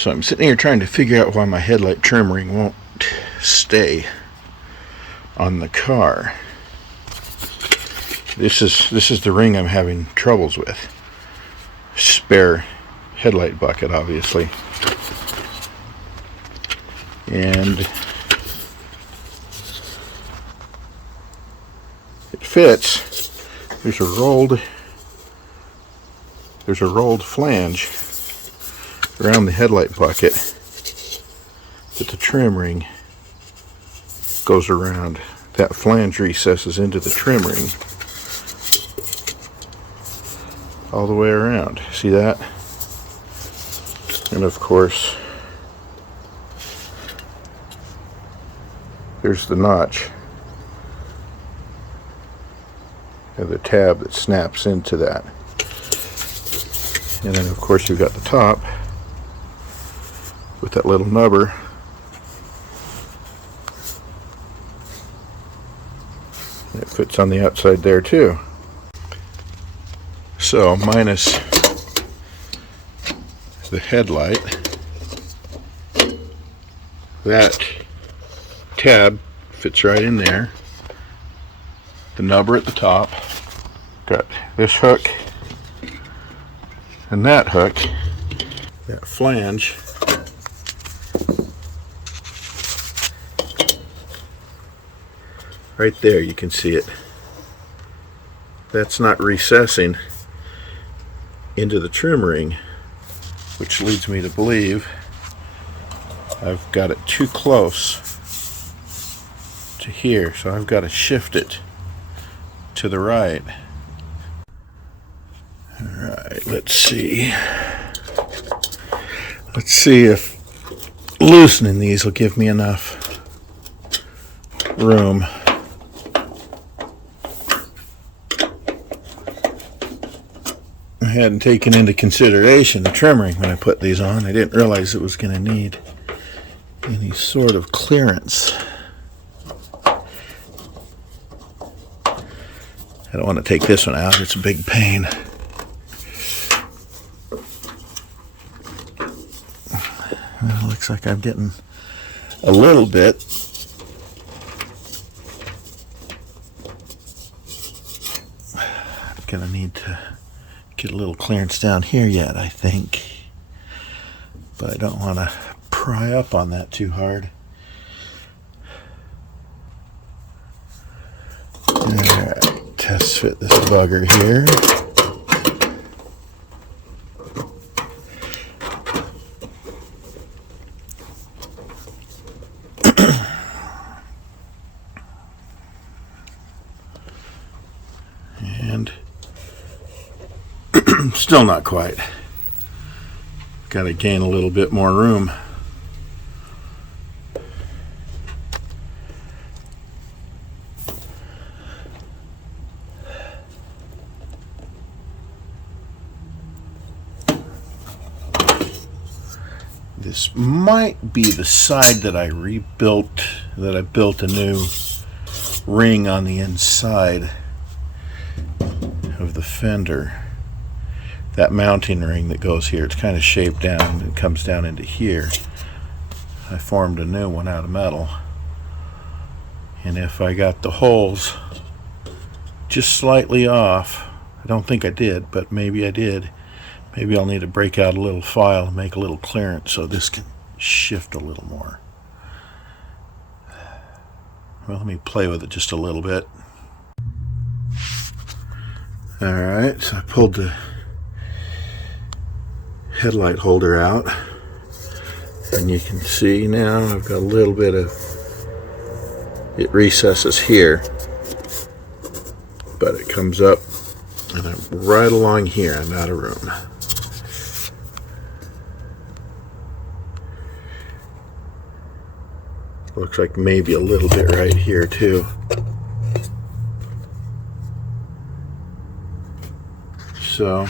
So I'm sitting here trying to figure out why my headlight trim ring won't stay on the car. This is the ring I'm having troubles with. Spare headlight bucket, obviously. And it fits. There's a rolled flange around the headlight bucket that the trim ring goes around. That flange recesses into the trim ring all the way around. See that? And of course, there's the notch and the tab that snaps into that. And then of course you've got the top with that little nubber. It fits on the outside there too. So minus the headlight, that tab fits right in there. The nubber at the top. Got this hook and that hook. That flange right there, you can see it. That's not recessing into the trim ring, which leads me to believe I've got it too close to here, so I've got to shift it to the right. Alright, let's see if loosening these will give me enough room. I hadn't taken into consideration the trim ring when I put these on. I didn't realize it was going to need any sort of clearance. I don't want to take this one out. It's a big pain. Well, looks like I'm getting a little bit. I'm going to need to get a little clearance down here yet, I think. But I don't want to pry up on that too hard. Alright, test fit this bugger here. And still not quite. Got to gain a little bit more room. This might be the side that I rebuilt, that I built a new ring on the inside of the fender. That mounting ring that goes here, it's kind of shaped down and comes down into here. I formed a new one out of metal. And if I got the holes just slightly off, I don't think I did, but maybe I did. Maybe I'll need to break out a little file and make a little clearance so this can shift a little more. Well, let me play with it just a little bit. Alright, so I pulled the headlight holder out, and you can see now I've got a little bit of, it recesses here, but it comes up and I'm right along here. I'm out of room. Looks like maybe a little bit right here too. So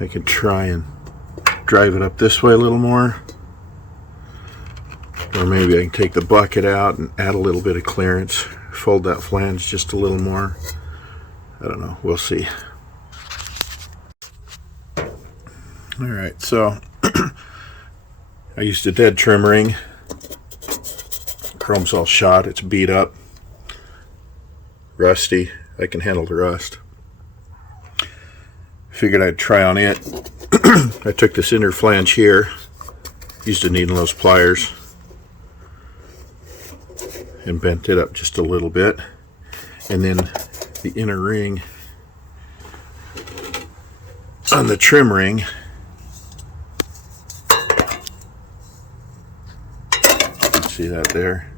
I can try and drive it up this way a little more, or maybe I can take the bucket out and add a little bit of clearance, fold that flange just a little more. I don't know, we'll see. Alright, so I used a dead trim ring. Chrome's all shot, it's beat up, rusty. I can handle the rust. Figured I'd try on it. I took this inner flange here, used a needle nose pliers, and bent it up just a little bit. And then the inner ring on the trim ring, you can see that there.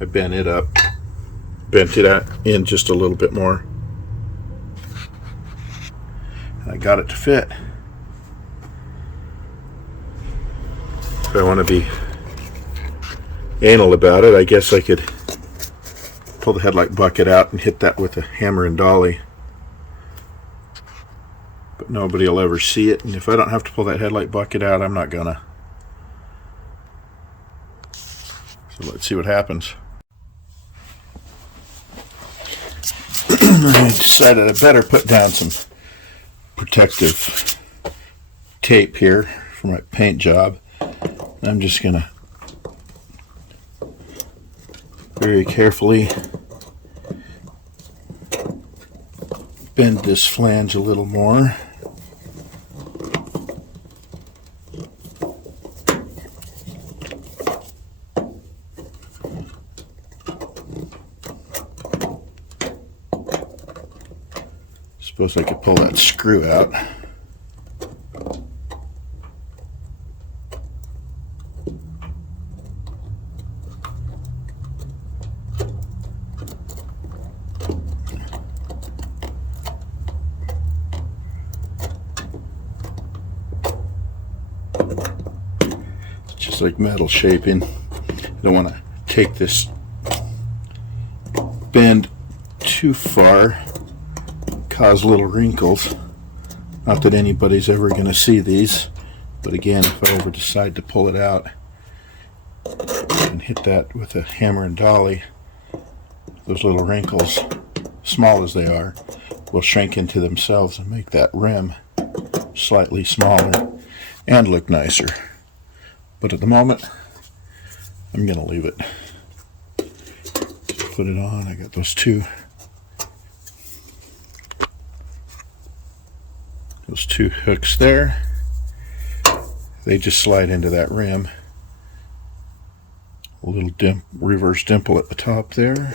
I bent it up, bent it in just a little bit more. And I got it to fit. If I want to be anal about it, I guess I could pull the headlight bucket out and hit that with a hammer and dolly. But nobody will ever see it, and if I don't have to pull that headlight bucket out, I'm not gonna. So let's see what happens. I decided I better put down some protective tape here for my paint job. I'm just gonna very carefully bend this flange a little more. Suppose I could pull that screw out. Just like metal shaping. I don't want to take this bend too far, cause little wrinkles. Not that anybody's ever going to see these, but again, if I ever decide to pull it out and hit that with a hammer and dolly, those little wrinkles, small as they are, will shrink into themselves and make that rim slightly smaller and look nicer. But at the moment, I'm going to leave it. Put it on. I got those two hooks there. They just slide into that rim. A little reverse dimple at the top there.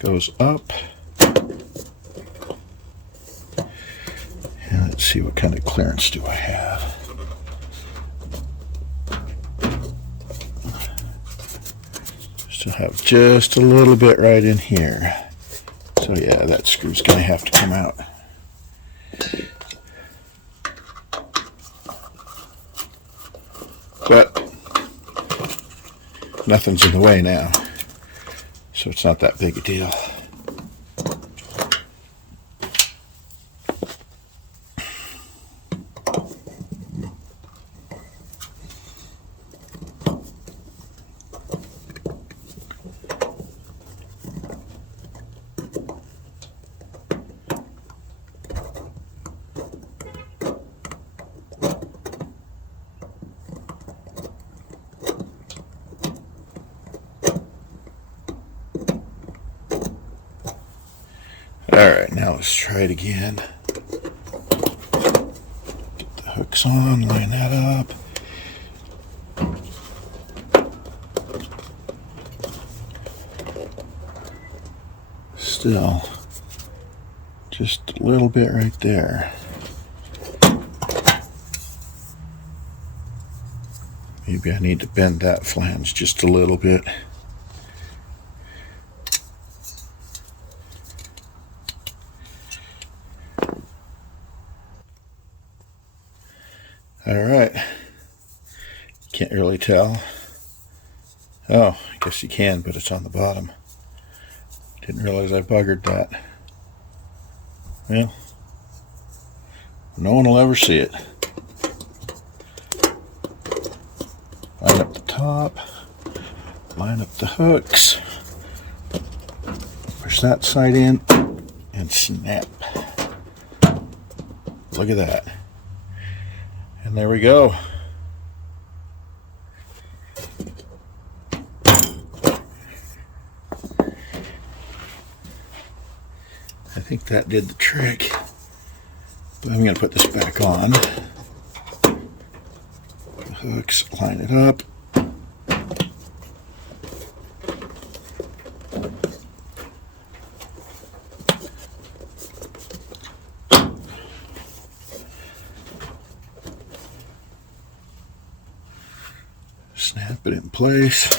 Goes up. And let's see, what kind of clearance do I have? So have just a little bit right in here. So yeah, that screw's going to have to come out. But nothing's in the way now, so it's not that big a deal. Alright, now let's try it again. Get the hooks on, line that up. Still, just a little bit right there. Maybe I need to bend that flange just a little bit. Alright, can't really tell. Oh, I guess you can, but it's on the bottom. Didn't realize I buggered that. Well, no one will ever see it. Line up the top, line up the hooks, push that side in, and snap. Look at that. And there we go. I think that did the trick. But I'm going to put this back on. The hooks, line it up. Snap it in place.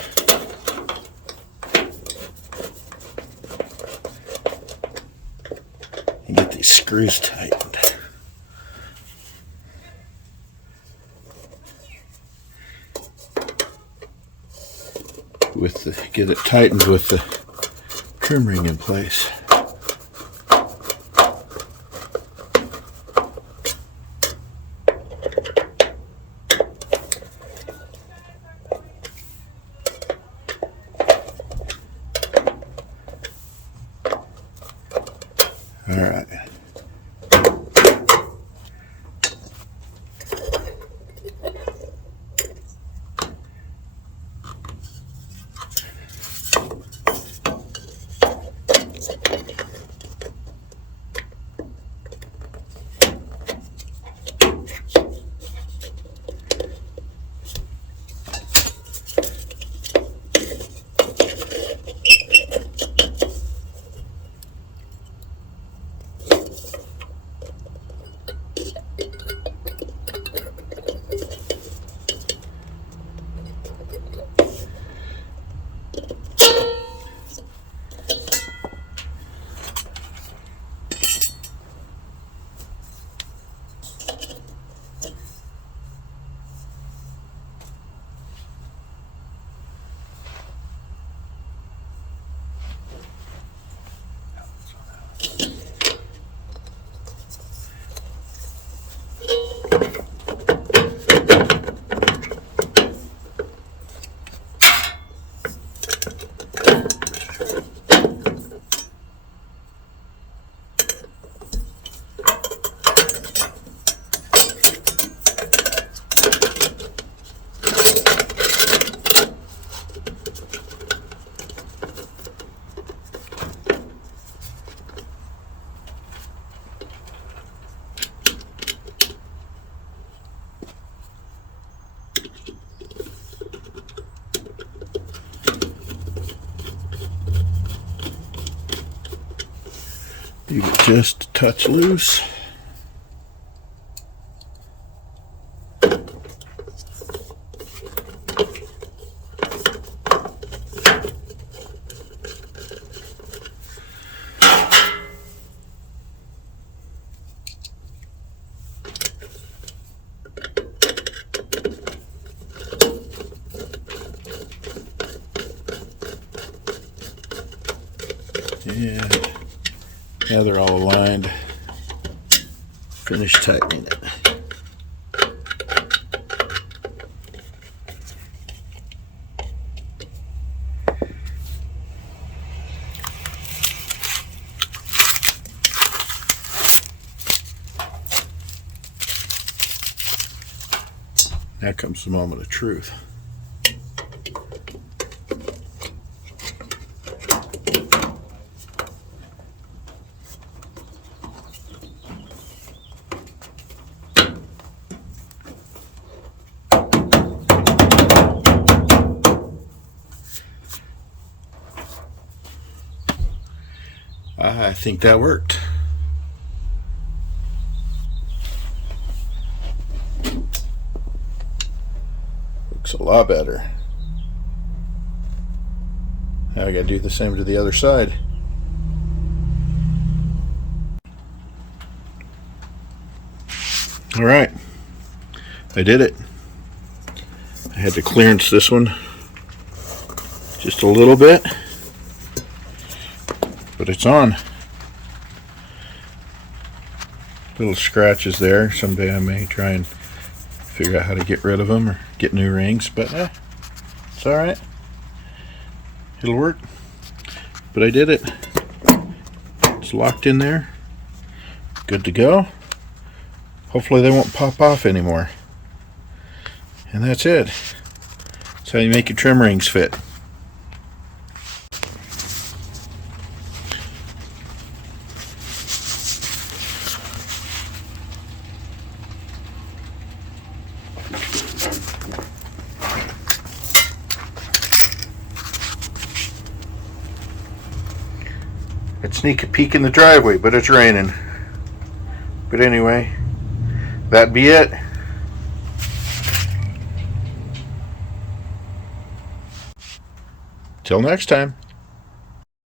And get these screws tightened. Get it tightened with the trim ring in place. All right. Leave it just a touch loose. And now they're all aligned. Finish tightening it. Now comes the moment of truth. I think that worked. Looks a lot better. Now I gotta do the same to the other side. All right, I did it. I had to clearance this one just a little bit, but it's on. Little scratches there. Someday I may try and figure out how to get rid of them or get new rings, but it's all right. It'll work. But I did it. It's locked in there. Good to go. Hopefully they won't pop off anymore. And that's it. That's how you make your trim rings fit. I'd sneak a peek in the driveway, but it's raining. But anyway, that'd be it. Till next time.